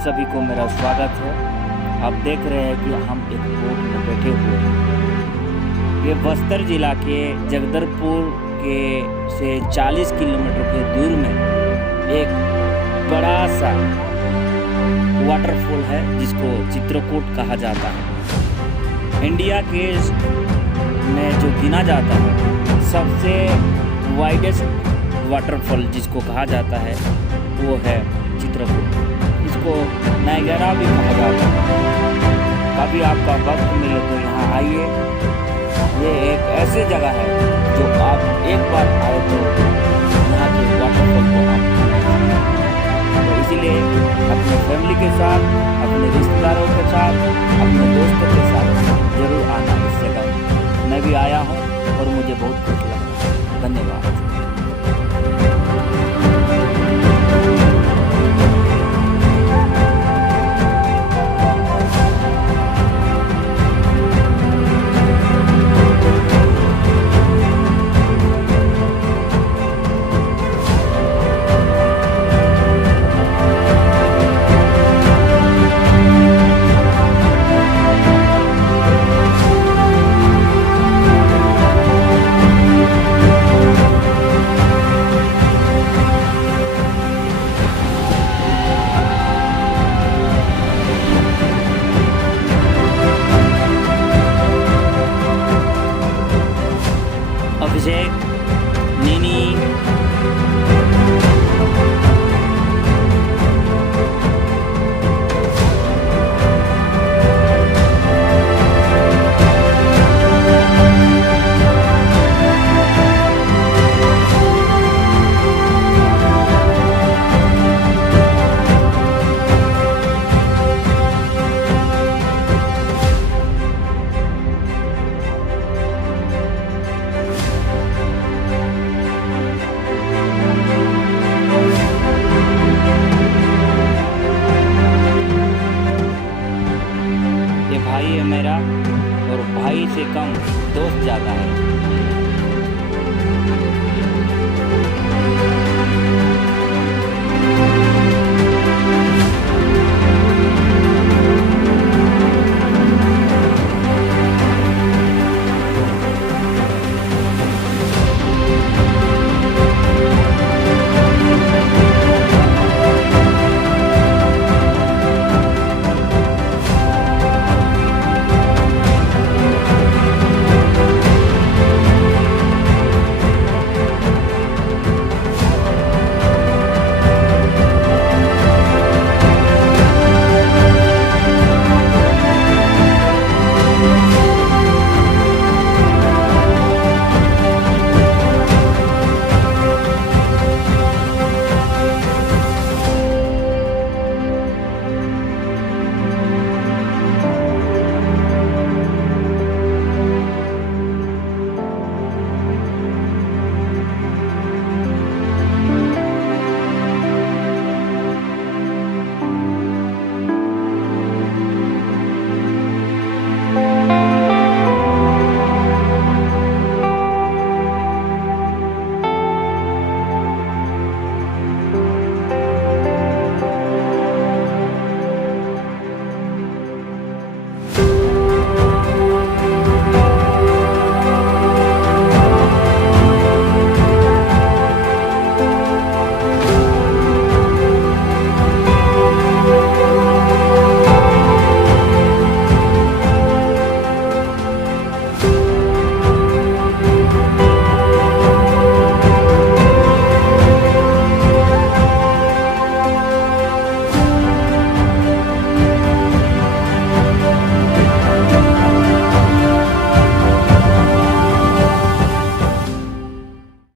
सभी को मेरा स्वागत है। आप देख रहे हैं कि हम एक बोट में बैठे हुए हैं। ये बस्तर जिला के जगदलपुर के से 40 किलोमीटर के दूर में एक बड़ा सा वाटरफॉल है जिसको चित्रकूट कहा जाता है। इंडिया के में जो गिना जाता है सबसे वाइडेस्ट वाटरफॉल जिसको कहा जाता है वो है चित्रकूट। इसको नायगरा भी कहा जाता है। कभी आपका वक्त मिले तो यहाँ आइए। ये एक ऐसी जगह है जो आप एक बार आए तो यहाँ के वाटरफॉल को आप तो इसीलिए अपने फैमिली के साथ, अपने रिश्तेदारों के साथ, अपने दोस्तों के साथ ज़रूर आना इस जगह। मैं भी आया हूँ और मुझे बहुत खुशी